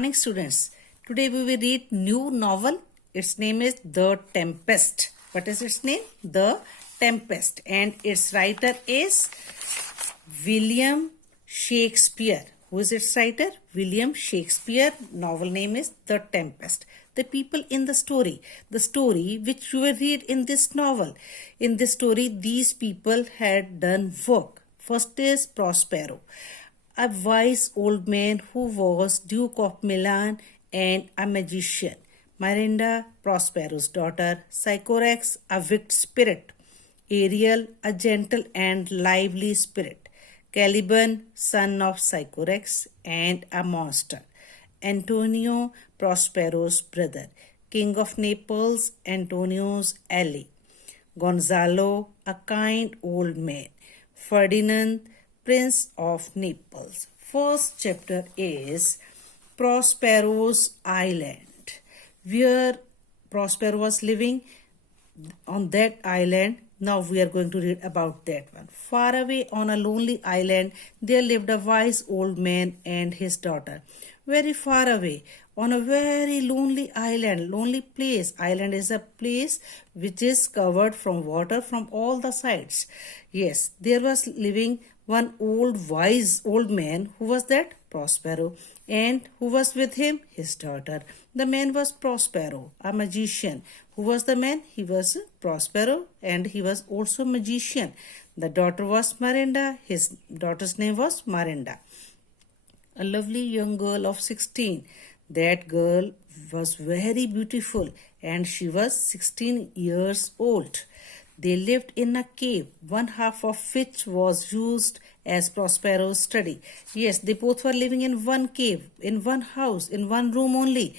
Morning students. Today we will read new novel. Its name is The Tempest. What is its name? The Tempest. And its writer is William Shakespeare. Who is its writer? William Shakespeare. Novel name is The Tempest. The people in the story which you will read in this novel. In this story, these people had done work. First is Prospero, a wise old man who was Duke of Milan and a magician. Miranda, Prospero's daughter. Sycorax, a wicked spirit. Ariel, a gentle and lively spirit. Caliban, son of Sycorax and a monster. Antonio, Prospero's brother. King of Naples, Antonio's ally. Gonzalo, a kind old man. Ferdinand, Prince of Naples. First chapter is Prospero's Island, where Prospero was living on that island. Now we are going to read about that one. Far away on a lonely island, there lived a wise old man and his daughter. Very far away, on a very lonely island, lonely place. Island is a place which is covered from water from all the sides. Yes, there was living one wise old man. Who was that? Prospero. And who was with him? His daughter. The man was Prospero, a magician. Who was the man? He was Prospero and he was also magician. The daughter was Miranda. His daughter's name was Miranda. A lovely young girl of 16. That girl was very beautiful and she was 16 years old. They lived in a cave, one half of which was used as Prospero's study. Yes, they both were living in one cave, in one house, in one room only.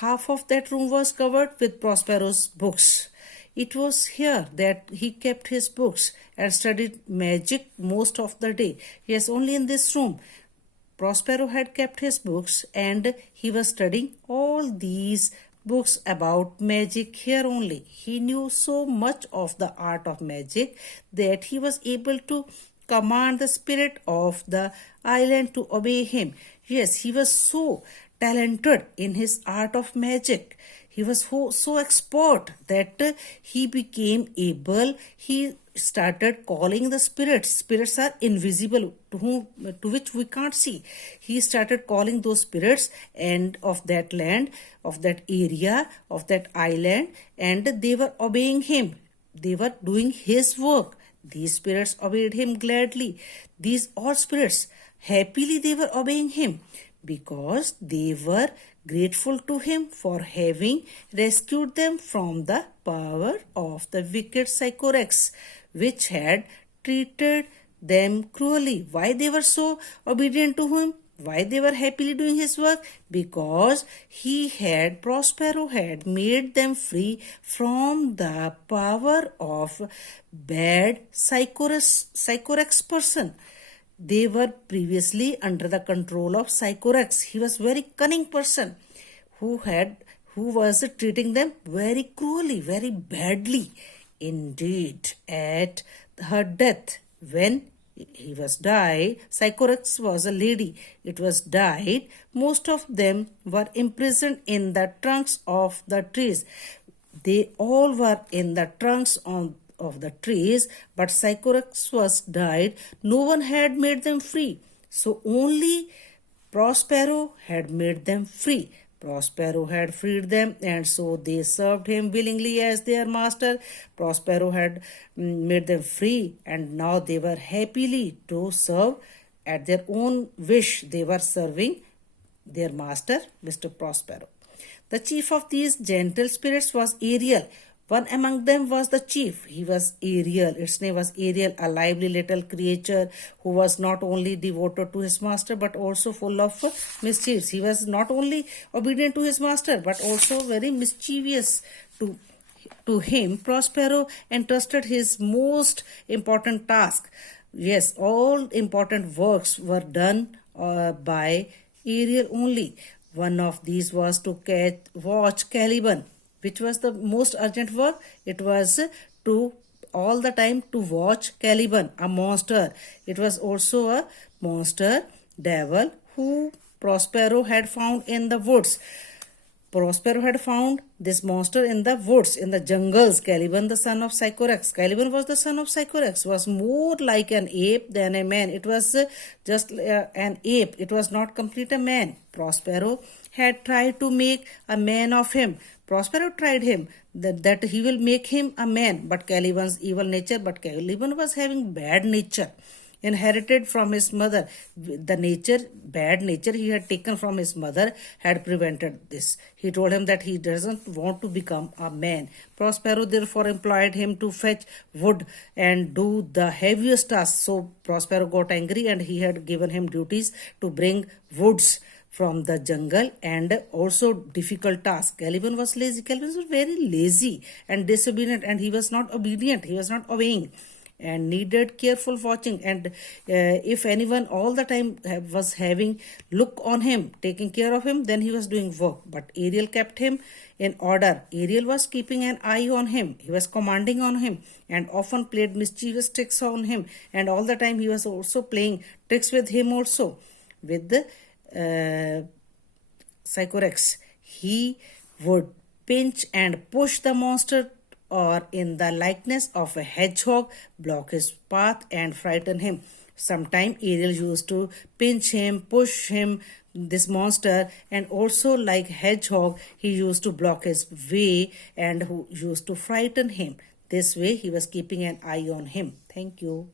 Half of that room was covered with Prospero's books. It was here that he kept his books and studied magic most of the day. Yes, only in this room. Prospero had kept his books and he was studying all these books about magic here only. He knew so much of the art of magic that he was able to command the spirit of the island to obey him. Yes, he was so talented in his art of magic. He was so expert that he became able. He started calling the spirits. Spirits are invisible to which we can't see. He started calling those spirits and of that land, of that area, of that island, and they were obeying him. They were doing his work. These spirits obeyed him gladly. These all spirits, happily they were obeying him because they were grateful to him for having rescued them from the power of the wicked Sycorax, which had treated them cruelly. Why they were so obedient to him? Why they were happily doing his work? Because Prospero had made them free from the power of bad Sycorax person. They were previously under the control of Sycorax. He was very cunning person who was treating them very cruelly, very badly. Indeed, at her death, when he was died, Sycorax was a lady. It was died. Most of them were imprisoned in the trunks of the trees. They all were in the trunks of the trees, but Sycorax was died. No one had made them free. So only Prospero had made them free. Prospero had freed them and so they served him willingly as their master. Prospero had made them free and now they were happily to serve at their own wish. They were serving their master, Mr. Prospero. The chief of these gentle spirits was Ariel. One among them was the chief. He was Ariel. Its name was Ariel, a lively little creature who was not only devoted to his master but also full of mischiefs. He was not only obedient to his master but also very mischievous to him. Prospero entrusted his most important task. Yes, all important works were done by Ariel only. One of these was to watch Caliban. Which was the most urgent work? It was to all the time to watch Caliban, a monster. It was also a monster devil who Prospero had found in the woods. Prospero had found this monster in the woods, in the jungles. Caliban, the son of Sycorax. Caliban was the son of Sycorax, was more like an ape than a man. It was just an ape. It was not complete a man. Prospero had tried to make a man of him. Prospero tried him that he will make him a man, but Caliban's evil nature, but Caliban was having bad nature inherited from his mother. The bad nature he had taken from his mother had prevented this. He told him that he doesn't want to become a man. Prospero therefore employed him to fetch wood and do the heaviest tasks. So Prospero got angry and he had given him duties to bring woods from the jungle and also difficult tasks. Caliban was lazy. Caliban was very lazy and disobedient, and he was not obedient. He was not obeying and needed careful watching, and if anyone all the time was having look on him, taking care of him, then he was doing work. But Ariel kept him in order. Ariel was keeping an eye on him. He was commanding on him and often played mischievous tricks on him, and all the time he was also playing tricks with him also, with the Sycorax. He would pinch and push the monster, or in the likeness of a hedgehog, block his path and frighten him. Sometime Ariel used to pinch him, push him, this monster, and also like hedgehog, he used to block his way and who used to frighten him. This way he was keeping an eye on him. Thank you.